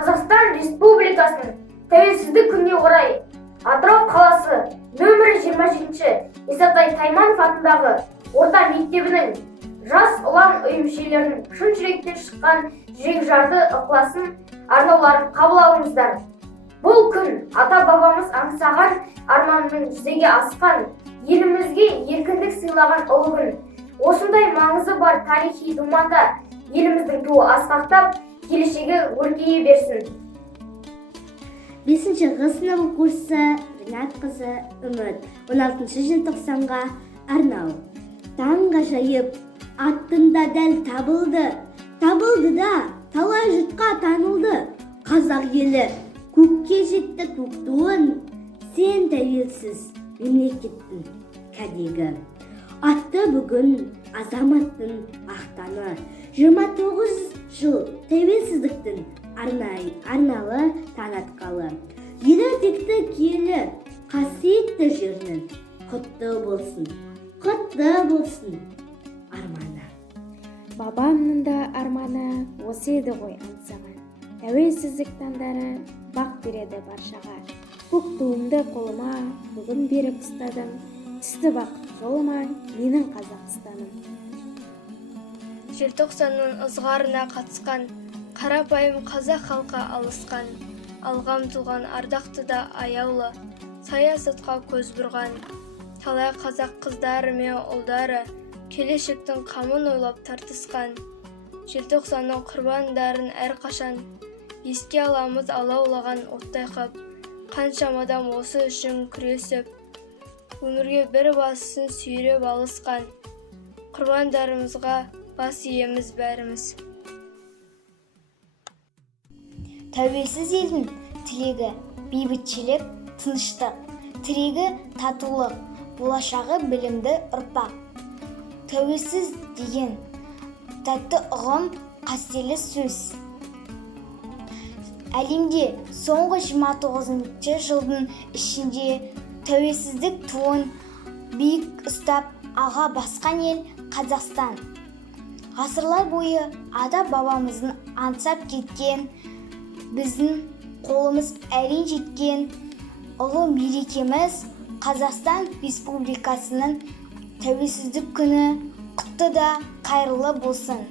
Қазақстан Республикасының тәуелсіздік күніне орай Атырау қаласы нөмірі 27 Исатай Тайманов атындағы орта мектебінің жас ұлан ұйым мүшелерінің шын жүректен шыққан жүрекжарды ықыласын арнауларын қабыл алыңыздар. Бұл күн ата-бабамыз аңсаған арманның жүзеге асқан, елімізге еркіндік сыйлаған ұлы күн. Осындай маңызы бар тарихи думанда еліміздің туы асқақтап, келешегі өркейе берсін. 5-ғы сынып оқушысы Ринат қызы Үміт 16 желтоқсанға арнау. Таң ғажайып, аттында дәл табылды да, талай жұртқа танылды. Қазақ елі көкке жетті көк туын, сен тәуелсіз мемлекеттің кәдегі. Атты бүгін азаматтың ақтаны, 29 жыл тәуелсіздіктің арналы таң атқалы. Елі текті киелі, қасиетті жерінің құтты болсын арманы. Бабамның да арманы осы еді ғой аңсаған. Тәуелсіздік таңдары бақ береді баршаға. Көк туымды қолыма бүгін беріп ұстадым. Түсті бақыт жолыма менің Қазақстаным. Желтоқсанның ызғарына қатысқан, қарапайым қазақ халқы алысқан, алға ұмтылған ардақты да аяулы, саясатқа көз бұрған. Талай қазақ қыздары мен ұлдары келешектің қамын ойлап тартысқан. Желтоқсанның құрбандарын әрқашан еске аламыз алаулаған оттай қып. Қаншама адам осы үшін күресіп, өмірге бір басын сүйреп алысқан. Құрбандарымызға бас иеміз бәріміз. Тәуелсіз елдің тілегі бейбітшілік, тыныштық, тірегі татулық, болашағы білімді ұрпақ. Тәуелсіз деген тәтті ұғым, қастерлі сөз. Әлемде соңғы 29 жылдың ішінде тәуелсіздік туын биік ұстап алға басқан ел Қазақстан. Ғасырлар бойы ата-бабамыздың аңсап кеткен, біздің қолымыз әрең жеткен ұлы мерекеміз Қазақстан Республикасының тәуелсіздік күні құтты да қайырлы болсын.